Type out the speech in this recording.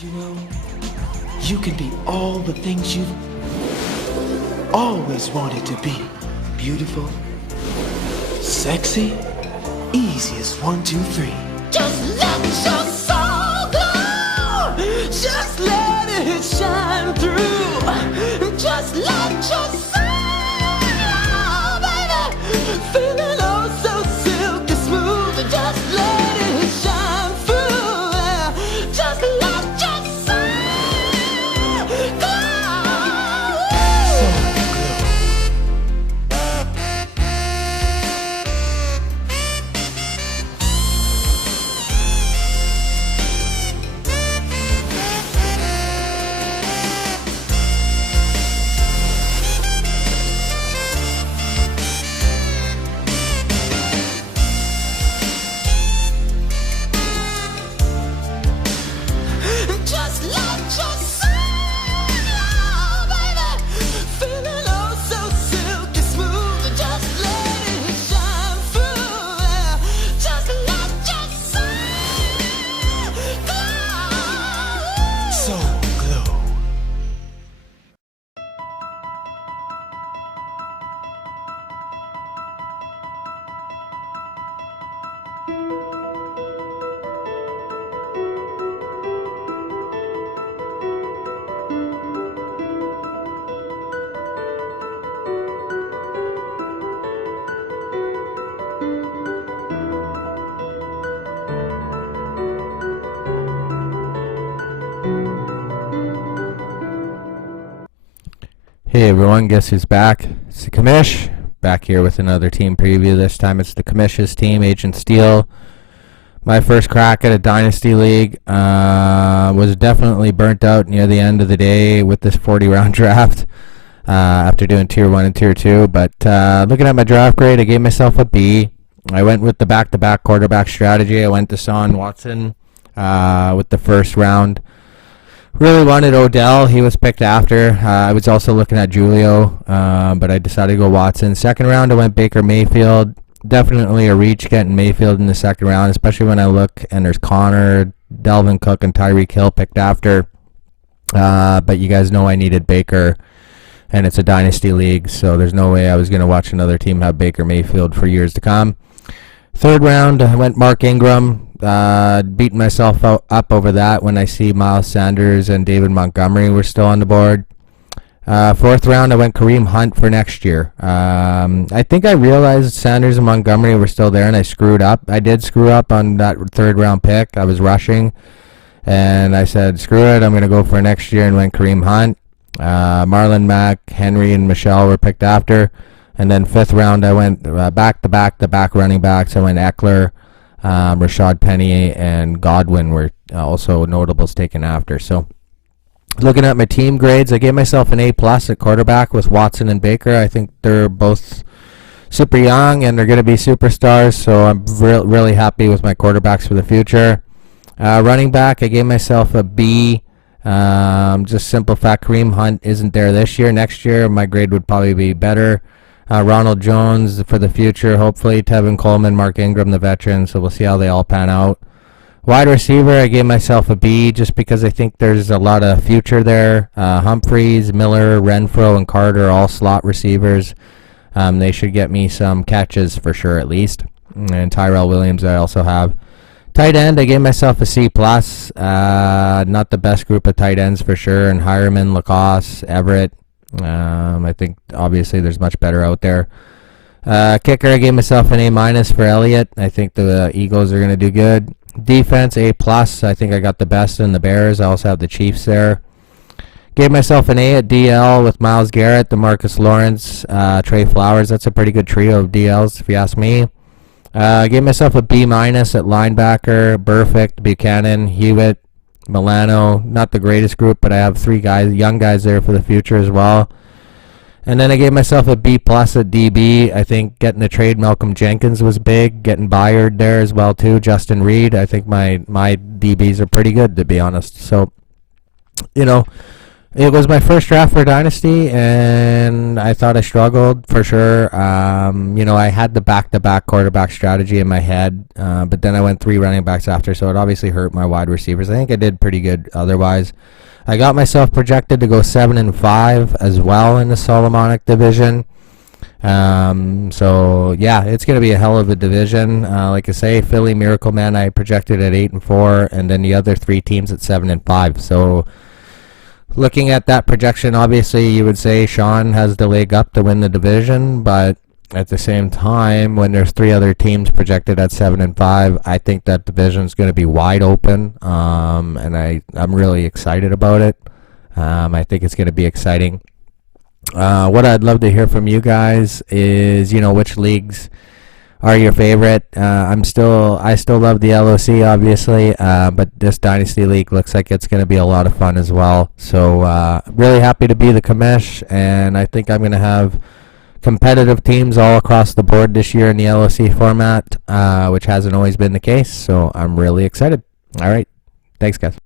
You know, you can be all the things you've always wanted to be. Beautiful, sexy, easy as 1, 2, 3. Just let your soul glow. Just let it shine through. Just let your soul glow, baby. Feeling oh so silky smooth. Just let it shine through. Just let your soul glow. Just let your soul glow, baby. Feeling oh so silky smooth. Just let it shine through. Just let your soul glow. Soul Glow. Hey everyone, guess who's back? It's the Commish, back here with another team preview. This time it's the Commish's team, Agent Steel. My first crack at a Dynasty League was definitely burnt out near the end of the day with this 40-round draft after doing Tier 1 and Tier 2. But looking at my draft grade, I gave myself a B. I went with the back-to-back quarterback strategy. I went to Deshaun Watson with the first round. Really wanted Odell. He was picked after. I was also looking at Julio, but I decided to go Watson. Second round, I went Baker Mayfield. Definitely a reach getting Mayfield in the second round, especially when I look and there's Connor, Dalvin Cook, and Tyreek Hill picked after. But you guys know I needed Baker, and it's a Dynasty League, so there's no way I was going to watch another team have Baker Mayfield for years to come. Third round, I went Mark Ingram. Beating myself up over that when I see Miles Sanders and David Montgomery were still on the board. Fourth round, I went Kareem Hunt for next year. I think I realized Sanders and Montgomery were still there, and I screwed up. I did screw up on that third round pick. I was rushing, and I said, screw it, I'm going to go for next year, and went Kareem Hunt. Marlon Mack, Henry, and Michelle were picked after. And then fifth round, I went back-to-back running backs. I went Eckler. Rashad Penny and Godwin were also notables taken after. So looking at my team grades, I gave myself an A+ at quarterback with Watson and Baker. I think they're both super young and they're going to be superstars, so I'm really happy with my quarterbacks for the future. Running back, I gave myself a B. Just simple fact, Kareem Hunt isn't there this year. Next year, my grade would probably be better. Ronald Jones for the future, hopefully. Tevin Coleman, Mark Ingram, the veteran, so we'll see how they all pan out. Wide receiver, I gave myself a B just because I think there's a lot of future there. Humphreys, Miller, Renfro, and Carter are all slot receivers. They should get me some catches for sure at least. And Tyrell Williams I also have. Tight end, I gave myself a C+. Not the best group of tight ends for sure. And Hireman, Lacoste, Everett. I think obviously there's much better out there. Kicker, I gave myself an A- for Elliott. I think the Eagles are going to do good. Defense, A+. I think I got the best in the Bears. I also have the Chiefs there. Gave myself an A at DL with Myles Garrett, DeMarcus Lawrence, Trey Flowers. That's a pretty good trio of DLs if you ask me. Gave myself a B- at linebacker, Burfict, Buchanan, Hewitt, Milano. Not the greatest group, but I have three young guys there for the future as well. And then I gave myself a B+ at DB. I think getting the trade Malcolm Jenkins was big. Getting Byard there as well too. Justin Reed. I think my DBs are pretty good, to be honest. So, It was my first draft for Dynasty, and I thought I struggled for sure. I had the back-to-back quarterback strategy in my head, but then I went 3 running backs after, so it obviously hurt my wide receivers. I think I did pretty good otherwise. I got myself projected to go 7-5 as well in the Solomonic division. So yeah, it's going to be a hell of a division. Like I say, Philly Miracle Man, I projected at 8-4, and then the other 3 teams at 7-5. So looking at that projection, obviously you would say Sean has the leg up to win the division, but at the same time, when there's 3 other teams projected at 7-5, I think that division is going to be wide open, and I'm really excited about it. I think it's going to be exciting. What I'd love to hear from you guys is, which leagues are your favorite. I still love the LOC, obviously, but this Dynasty League looks like it's going to be a lot of fun as well. So really happy to be the commish, and I think I'm going to have competitive teams all across the board this year in the LOC format, which hasn't always been the case. So I'm really excited. All right. Thanks, guys.